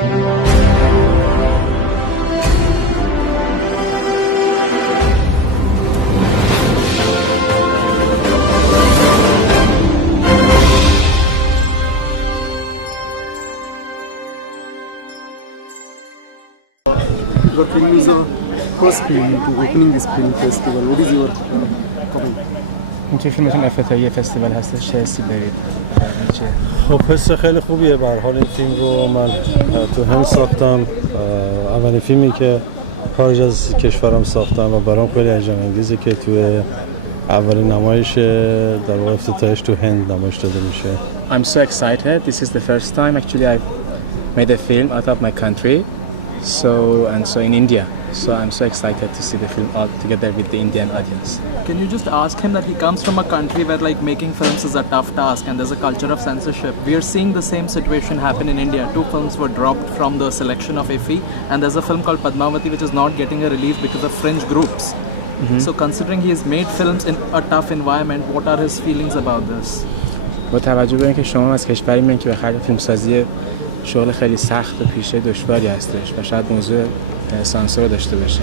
Your film is a first film to opening this film festival. What is your comment? این چه فیلمتون افتتاحیه فستیوال هستش، چه حسی دارید؟ خب حس خیلی خوبیه. به هر حال این فیلم رو من تو هند ساختم، اولین فیلمی که خارج از کشورم ساختم و برام خیلی هیجان انگیزه که توی اولین نمایش در واقع افتتاحش تو هند نمایش داده میشه. I'm so excited. This is the first time actually I've made a film out of my country. So in India. So I'm so excited to see the film all together with the Indian audience. Can you just ask him that he comes from a country where like making films is a tough task and there's a culture of censorship. We are seeing the same situation happen in India. 2 films were dropped from the selection of IFFI and there's a film called Padmavati which is not getting a release because of fringe groups. So considering he has made films in a tough environment, what are his feelings about this? با توجه به اینکه شما از کشوری میایید که به خاطر فیلمسازی شغل خیلی سخت و پیشه دشواری هستش و شاید موضوع سانسور داشته باشه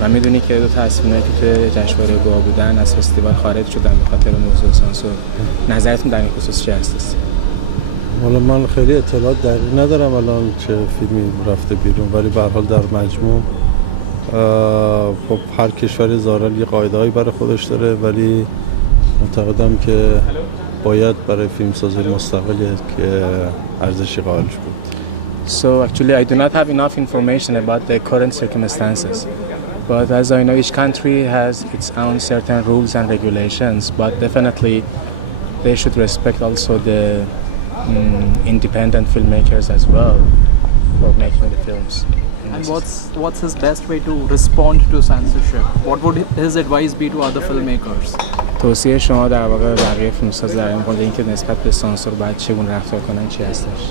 و میدونی که 2 تا از فیلمایی که توی جشنواره گوآ بودن از فستیوال خارج شدن به خاطر موضوع سانسور. نظرتون در این خصوص چی هست؟ والا من خیلی اطلاعات دقیق ندارم الان چه فیلمی رفته بیرون، ولی به هر حال در مجموع خب هر کشوری ظاهراً یه قاعده‌ای برای خودش داره، ولی معتقدم که باید برای فیلمسازی مستقلی که ارزشی قائل شد. So actually I do not have enough information about the current circumstances. But as I know, each country has its own certain rules and regulations, but definitely they should respect also the independent filmmakers as well for making the films. And what's his best way to respond to censorship? What would his advice be to other filmmakers? توصیه شما در واقع بقیه فیلمساز در مورد اینکه نسبت به سانسور باید چگونه رفتار کنن چی هستش؟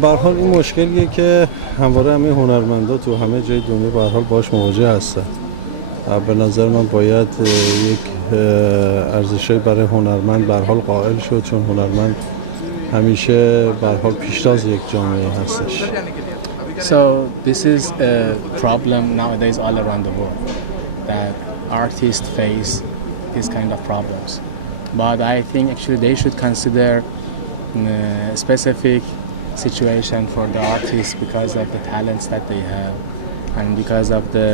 به هر حال این مشکلیه که همواره همه هنرمندا تو همه جای دنیا به هر حال باهاش مواجه هستن. به نظر من باید یک ارزشی برای هنرمند به هر حال قائل شد، چون هنرمند همیشه به هر حال پیشتاز یک جامعه هستش. So this is a problem nowadays all around the world that artists face these kind of problems. But I think actually they should consider a specific situation for the artists because of the talents that they have and because of the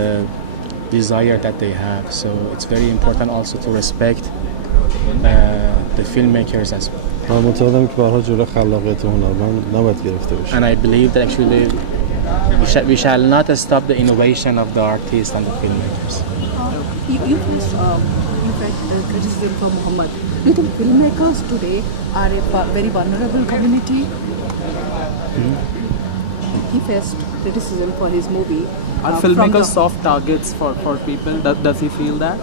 desire that they have. So it's very important also to respect the filmmakers as well. من معتقدم که به هر حال جلوی خلاقیت هنرمند نباید گرفته بشه. And I believe that actually we shall not stop the innovation of the artists and the filmmakers. You criticism for Muhammad. Do you think filmmakers today are a very vulnerable community? He faced criticism for his movie. Are filmmakers soft targets for people? Does he feel that?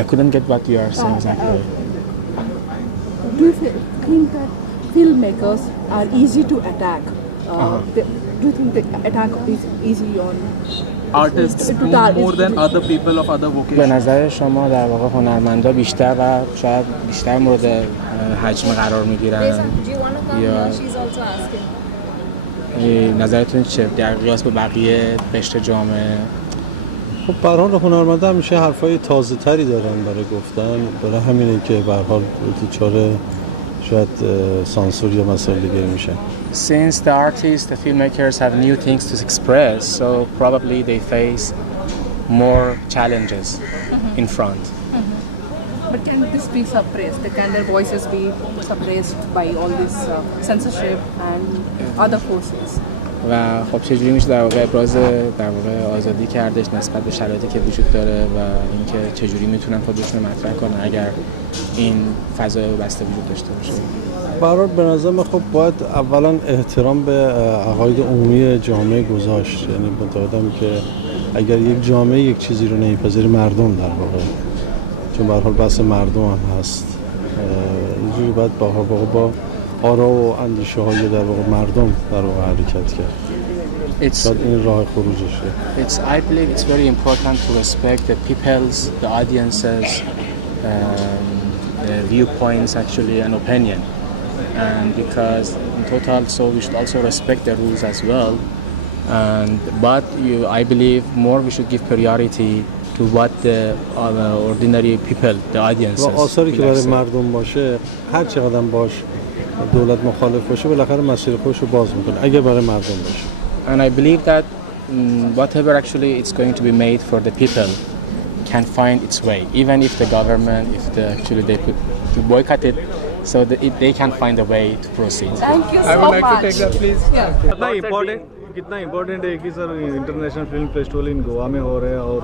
I couldn't get what you are saying exactly. Do you think that filmmakers are easy to attack? Do you think the attack is easy on artists more than other people of other vocations? به نظر شما در واقع هنرمندا بیشتر و شاید بیشتر مورد حجم قرار میگیرن یا نظرتون چه در قیاس به بقیه قشر جامعه؟ خب به هر حال هنرمندا همیشه حرفای تازه‌تری دارن برای گفتن، برای همینه که به هر حال دچار شاید سانسور یا مسائل دیگه میشن. Since the artists, the filmmakers have new things to express, so probably they face more challenges in front. But can this be suppressed? Can their voices be suppressed by all this censorship and other forces? و خب چجوری میشه در واقع ابراز در واقع آزادی کردش نسبت به شرایطی که وجود داره و اینکه چجوری میتونن خودشون رو مطرح کنن اگر این فضای بسته وجود داشته باشه؟ به هر حال به نظر من خب باید اولا احترام به عقاید عمومی جامعه گذاشت. یعنی معتقدم که اگر یک جامعه یک چیزی رو نمیپذیره مردم در واقع، چون به هر حال بحث مردم هم هست، اینجوری باید با آرا و اندیشه های در واقع مردم در واقع حرکت کرد. این راه خروجشه. I believe it's very important to respect the people's, the audiences, the viewpoints actually and opinion. and because in total, so we should also respect the rules as well. I believe more we should give priority to what the ordinary people, the audiences. و آثاری که will برای accept. مردم باشه هر چقدر باش دولت مخالف باشه بالاخره مسیر خودش رو باز میکنه اگه برای مردم باشه. And I believe that whatever actually it's going to be made for the people can find its way, even if the government, if the, actually they put to boycott it, so that they can find a way to proceed. Thank you so much. कितना important है कि sir international film festival in Goa में हो रहे हैं और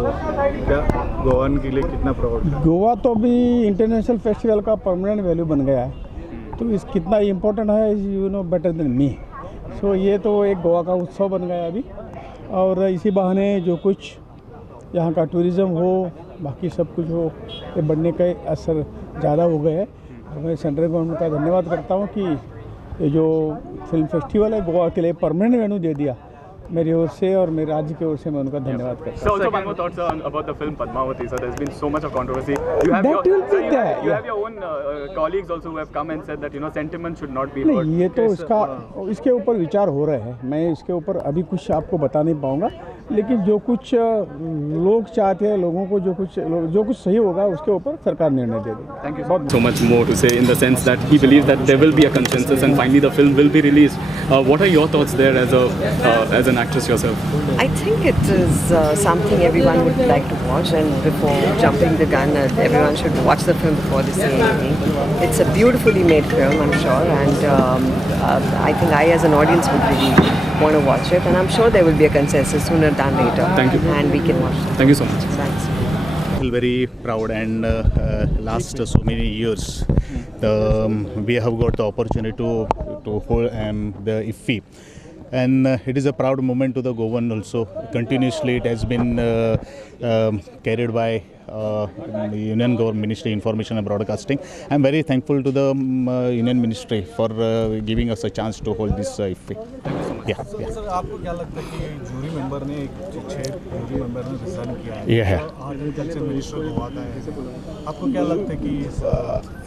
क्या गोवन के लिए कितना प्राउड है? गोवा तो भी इंटरनेशनल फेस्टिवल का परमानेंट वैल्यू बन गया है, तो इस कितना इम्पोर्टेंट है you know better than me. So ये तो एक गोवा का उत्सव बन गया अभी, और इसी बहाने जो कुछ यहाँ का टूरिज़्म हो, बाकी सब कुछ हो, ये बढ़ने का असर ज़्यादा हो गया है. और मैं सेंट्रल गवर्नमेंट का धन्यवाद करता हूँ कि ये जो फिल्म फेस्टिवल है गोवा के लिए परमानेंट वेन्यू दे दिया. मेरी ओर से और मेरे राज्य की ओर से मैं उनका धन्यवाद करता हूँ. So also one more thoughts about the film Padmavati. So there's been so much of controversy. You have That will be there, you yeah. have your own colleagues also who have come and said that sentiment should not be नहीं, hurt. ये तो इसके ऊपर विचार हो रहे हैं. मैं इसके ऊपर अभी कुछ आपको बता नहीं पाऊँगा, लेकिन जो कुछ लोग चाहते हैं, लोगों को जो कुछ सही होगा उसके ऊपर सरकार निर्णय दे देगी. Thank you so much more to say in the sense that he believes that there will be a consensus and finally the film will be released. What are your thoughts there as an actress yourself? I think it is something everyone would like to watch, and before jumping the gun, everyone should watch the film before they say anything. It's a beautifully made film, I'm sure, and I think I as an audience would really want to watch it, and I'm sure there will be a consensus sooner than later. Thank you. And we can watch it. Thank you so much. Thanks. Feel very proud, and last so many years we have got the opportunity to hold the IFFI, and it is a proud moment to the Goan also. Continuously it has been carried by the Union Government Ministry Information and Broadcasting. I am very thankful to the Union Ministry for giving us a chance to hold this IFFI. Yeah. Sir आपको क्या लगता है कि jury member ने 6 jury member ने resign किया है? Yeah. Art and culture minister Goa का है. आपको क्या लगता है कि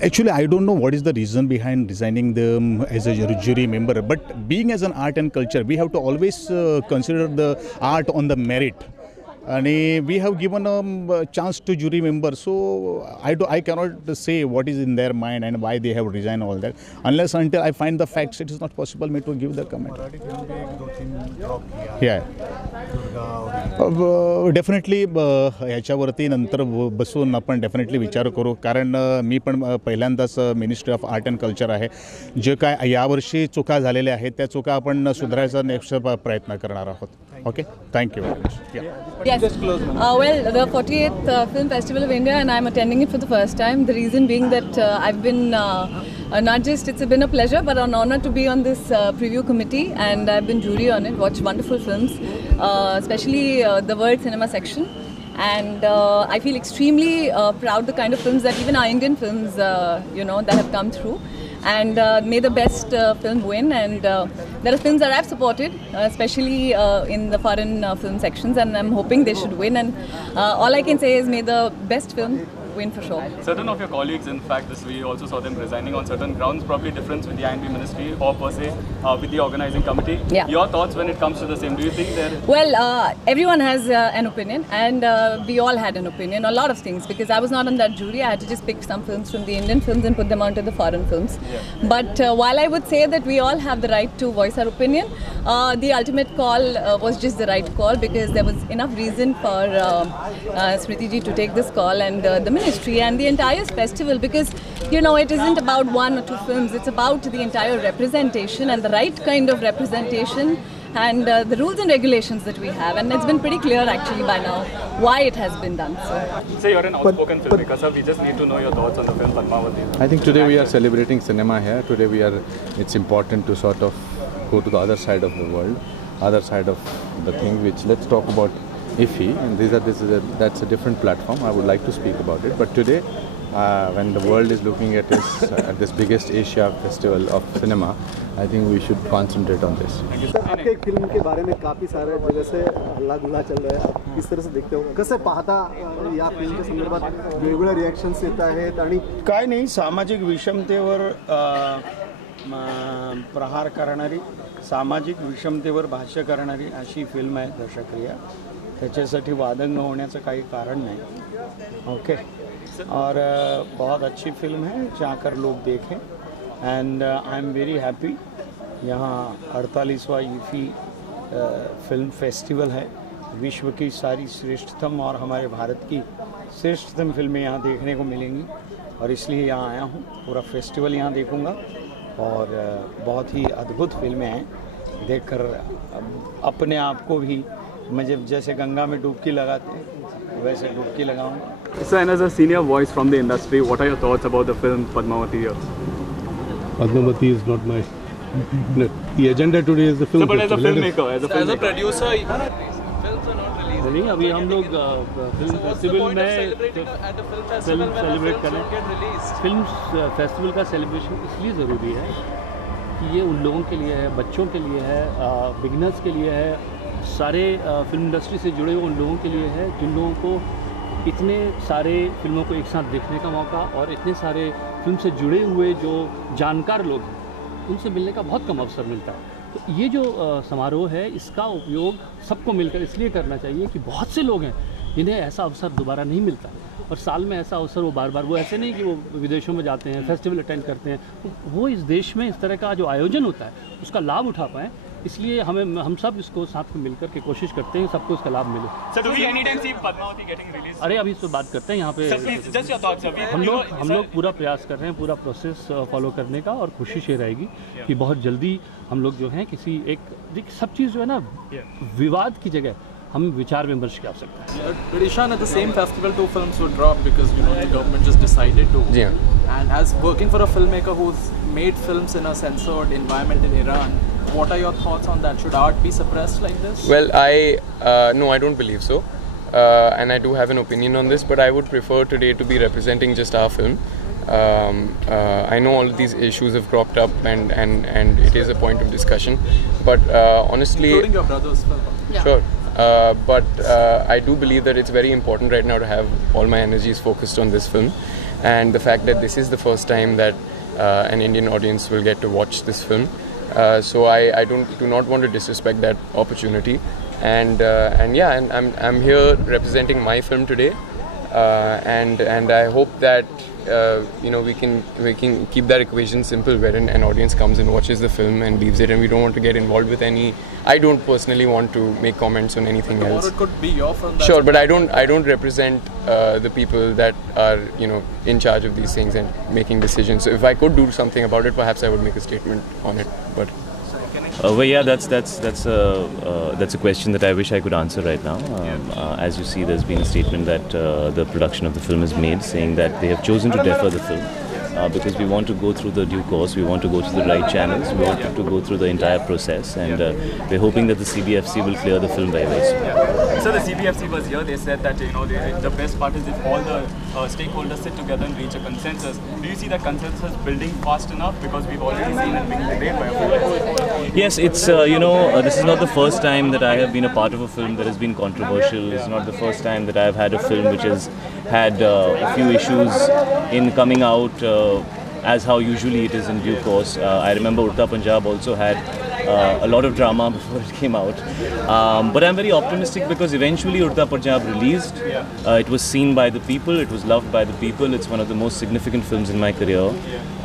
Actually, I don't know what is the reason behind resigning them as a jury member. But being as an art and culture, we have to always consider the art on the merit. And we have given a chance to jury members, so I cannot say what is in their mind and why they have resigned all that. Unless until I find the facts, it is not possible me to give the comment. Marathi film भी 1-2-3 drop किया. Yeah. Durga और definitely ह्याच्यावरती नंतर बसून आपण definitely विचार करू, कारण मी पण पहिल्यांदाच ministry of art and culture आहे. जे काय यावर्षी चुका झालेल्या आहेत त्या चुका आपण सुधारायचा नेक्स्ट प्रयत्न करणार आहोत. Okay, thank you very much. Yes. Well, the 48th Film Festival of India, and I'm attending it for the first time. The reason being that I've been not just it's been a pleasure, but an honor to be on this preview committee, and I've been jury on it. Watched wonderful films, especially the World Cinema section, and I feel extremely proud the kind of films that even our Indian films, that have come through. And may the best film win, and there are films that I've supported, especially in the foreign film sections, and I'm hoping they should win, and all I can say is may the best film win for sure. Certain of your colleagues, in fact, we also saw them resigning on certain grounds, probably difference with the INP ministry or per se with the organizing committee. Yeah. Your thoughts when it comes to the same? Do you think there? Well, everyone has an opinion, and we all had an opinion, a lot of things, because I was not on that jury. I had to just pick some films from the Indian films and put them onto the foreign films. Yeah. But while I would say that we all have the right to voice our opinion, the ultimate call was just the right call, because there was enough reason for Smriti ji to take this call, and the ministry and the entire festival, because it isn't about one or two films, it's about the entire representation and the right kind of representation, and the rules and regulations that we have, and it's been pretty clear actually by now why it has been done. So Say you're an outspoken filmmaker, sir. We just need to know your thoughts on the film Padmavati. I think today we are celebrating cinema here. Today it's important to sort of go to the other side of the world, other side of the thing, which let's talk about IFFI, and that's a different platform. I would like to speak about it, but today when the world is looking at this biggest Asia festival of cinema, I think we should concentrate on this. Sir आपके film के बारे में काफ़ी सारे जगह से हल्ला गुल्ला चल रहा है. आप किस तरह से देखते हो, कसं पाहता या फिल्मच्या संदर्भात वेगवेगळ्या रिॲक्शन्स येत आहेत? आणि काय नाही, सामाजिक विषमतेवर प्रहार करणारी, सामाजिक विषमतेवर भाष्य करणारी अशी फिल्म आहे दशक्रिया. त्याच्यासाठी वादंग होण्याचं काही कारण नाही. ओके. और बहुत अच्छी फिल्म है, जाकर लोग देखें. And I am very happy. यहाँ 48वां ईफी फिल्म फेस्टिवल है. विश्व की सारी श्रेष्ठतम और हमारे भारत की श्रेष्ठतम फिल्में यहाँ देखने को मिलेंगी और इसलिए यहाँ आया हूँ. पूरा फेस्टिवल यहाँ देखूँगा और बहुत ही अद्भुत फिल्में हैं. देखकर अपने आप को भी मुझे जैसे गंगा में डुबकी लगाते हैं वैसे डुबकी लगाऊंगा. So, and as a senior voice from the industry, what are your thoughts about the film Padmavati here? Padmavati is not my. The agenda today is the film. So, but as a filmmaker, as a producer, नहीं, अभी हम लोग film festival में film celebrate करें. Film festival का celebration इसलिए ज़रूरी है कि ये उन लोगों के लिए है, बच्चों के लिए है, बिगनर्स के लिए है, सारे फिल्म इंडस्ट्री से जुड़े हुए उन लोगों के लिए है जिन लोगों को इतने सारे फिल्मों को एक साथ देखने का मौका और इतने सारे फिल्म से जुड़े हुए जो जानकार लोग हैं उनसे मिलने का बहुत कम अवसर मिलता है. तो ये जो समारोह है इसका उपयोग सबको मिलकर इसलिए करना चाहिए कि बहुत से लोग हैं जिन्हें ऐसा अवसर दोबारा नहीं मिलता और साल में ऐसा अवसर वो बार बार, वो ऐसे नहीं कि वो विदेशों में जाते हैं, फेस्टिवल अटेंड करते हैं, वो इस देश में इस तरह का जो आयोजन होता है उसका लाभ उठा पाएँ. इसलिए हम सब इसको साथ में मिलकर के कोशिश करते हैं सबको इसका लाभ मिले. So, do we anytime see Padmavati getting released? अरे अभी इस पर बात करते हैं यहाँ पे. Just your thoughts, हम लोग पूरा प्रयास कर रहे हैं पूरा प्रोसेस फॉलो करने का और कोशिश ये रहेगी कि बहुत जल्दी हम लोग जो हैं किसी एक सब चीज़ जो है ना विवाद की जगह हम विचार विमर्श की आवश्यकता है. Ishan, at the same festival 2 films were dropped because the government just decided to. And as working for a filmmaker who's made films in a censored environment in Iran, what are your thoughts on that? Should art be suppressed like this? Well, no, I don't believe so. And I do have an opinion on this, but I would prefer today to be representing just our film. I know all of these issues have cropped up and it is a point of discussion, but honestly... Including your brother's film. Sure. But I do believe that it's very important right now to have all my energies focused on this film, and the fact that this is the first time that an Indian audience will get to watch this film. So I do not want to disrespect that opportunity, and I'm here representing my film today, and I hope that we can keep that equation simple, wherein an audience comes and watches the film and leaves it, and we don't want to get involved with any. I don't personally want to make comments on anything else. Or it could be your film. Sure, but I don't represent the people that are in charge of these things and making decisions. So if I could do something about it, perhaps I would make a statement on it. But well, yeah, that's a question that I wish I could answer right now. As you see, there's been a statement that the production of the film is made, saying that they have chosen to defer the film because we want to go through the due course, we want to go to the right channels, we want to go through the entire process, and we're hoping that the CBFC will clear the film very, very soon. So the CBFC was here. They said that the best part is if all the stakeholders sit together and reach a consensus. Do you see that consensus building fast enough? Because we've already seen it being delayed by a few. Yes, it's this is not the first time that I have been a part of a film that has been controversial. It's not the first time that I've had a film which has had a few issues in coming out, as how usually it is in due course. I remember Udta Punjab also had a lot of drama before it came out. But I'm very optimistic because eventually Udta Punjab released. It was seen by the people, it was loved by the people. It's one of the most significant films in my career.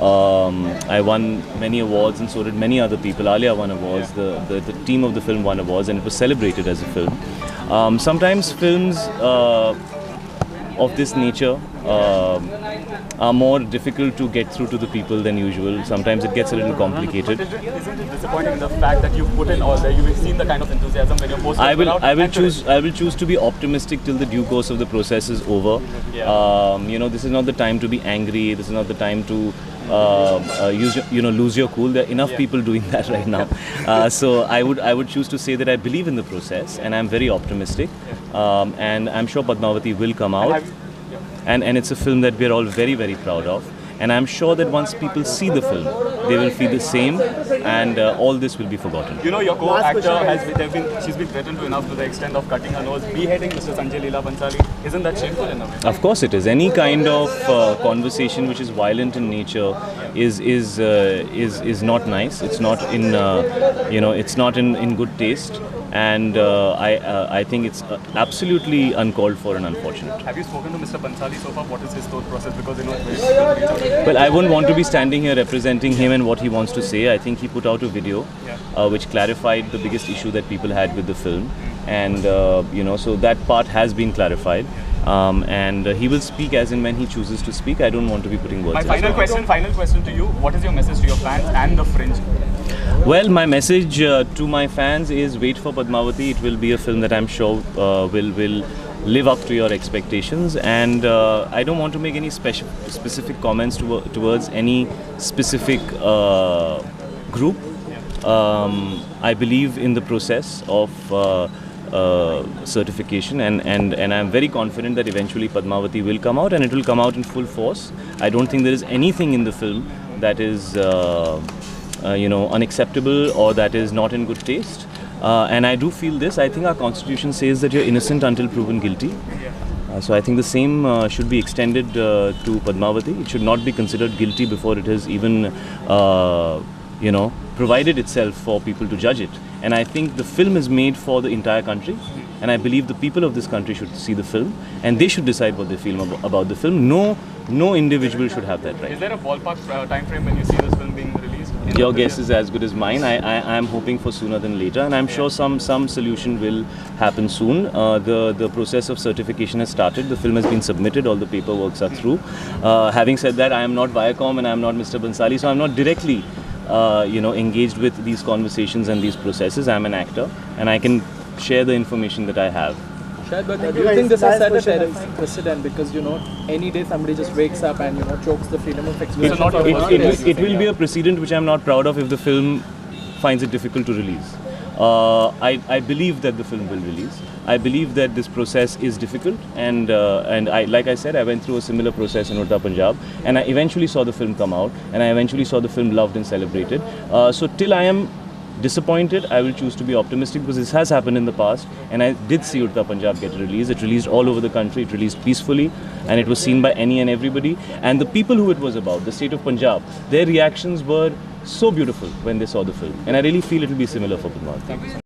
I won many awards and so did many other people. Alia won awards, the team of the film won awards, and it was celebrated as a film. Sometimes films of this nature are more difficult to get through to the people than usual. Sometimes it gets a little complicated. Isn't it disappointing the fact that you've put in all that, you've seen the kind of enthusiasm when your posters were out? I will choose to be optimistic till the due course of the process is over. This is not the time to be angry. This is not the time to lose your cool. There are enough people doing that right now. So I would choose to say that I believe in the process and I'm very optimistic. And I'm sure Padmavati will come out. And it's a film that we're all very, very proud of. And I'm sure that once people see the film, they will feel the same, and all this will be forgotten. You know, your co-actor she's been threatened to enough to the extent of cutting her nose, beheading Mr. Sanjay Leela Bhansali. Isn't that shameful in a way? Of course it is. Any kind of conversation which is violent in nature is not nice. It's not in it's not in good taste, and I think it's absolutely uncalled for and unfortunate. Have you spoken to Mr. Bhansali so far? What is his thought process? Because it's very well, I wouldn't want to be standing here representing him and what he wants to say. I think he put out a video which clarified the biggest issue that people had with the film, and so that part has been clarified. And he will speak as and when he chooses to speak. I don't want to be putting words. My final question to you. What is your message to your fans and the Fringe? Well, my message to my fans is wait for Padmavati. It will be a film that I'm sure will live up to your expectations, and I don't want to make any specific comments towards any specific group. I believe in the process of certification, and I'm very confident that eventually Padmavati will come out, and it will come out in full force. I don't think there is anything in the film that is unacceptable or that is not in good taste. And I do feel this. I think our constitution says that you're innocent until proven guilty. So I think the same should be extended to Padmavati. It should not be considered guilty before it has even provided itself for people to judge it. And I think the film is made for the entire country, and I believe the people of this country should see the film, and they should decide what they feel about the film. No individual should have that right. Is there a ballpark time frame when you see this film being released? Your guess is as good as mine. I am hoping for sooner than later, and I'm sure some solution will happen soon. The process of certification has started. The film has been submitted. All the paperworks are through. Having said that, I am not Viacom and I am not Mr. Bhansali, so I'm not directly engaged with these conversations and these processes. I'm an actor, and I can share the information that I have. Shahid, but do you think this has set a terrifying precedent? Because any day somebody just wakes up and chokes the freedom of expression. It will be a precedent which I'm not proud of if the film finds it difficult to release. I believe that the film will release. I believe that this process is difficult, and like I said, I went through a similar process in Udta Punjab, and I eventually saw the film come out, and I eventually saw the film loved and celebrated. So till I am disappointed, I will choose to be optimistic, because this has happened in the past, and I did see Udta Punjab get released. It released all over the country, it released peacefully, and it was seen by any and everybody. And the people who it was about, the state of Punjab, their reactions were so beautiful when they saw the film, and I really feel it will be similar for Padmavati.